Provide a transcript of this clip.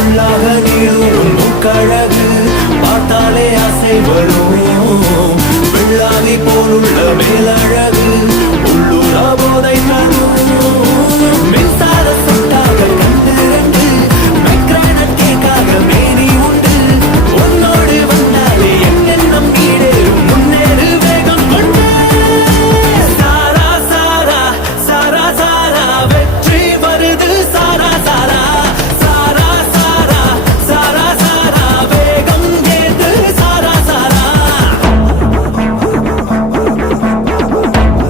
உள்ளாக நீளும் முக்கழகு பார்த்தாலே ஆசை வரும் வெள்ளாவி போலுள்ள மேலழகு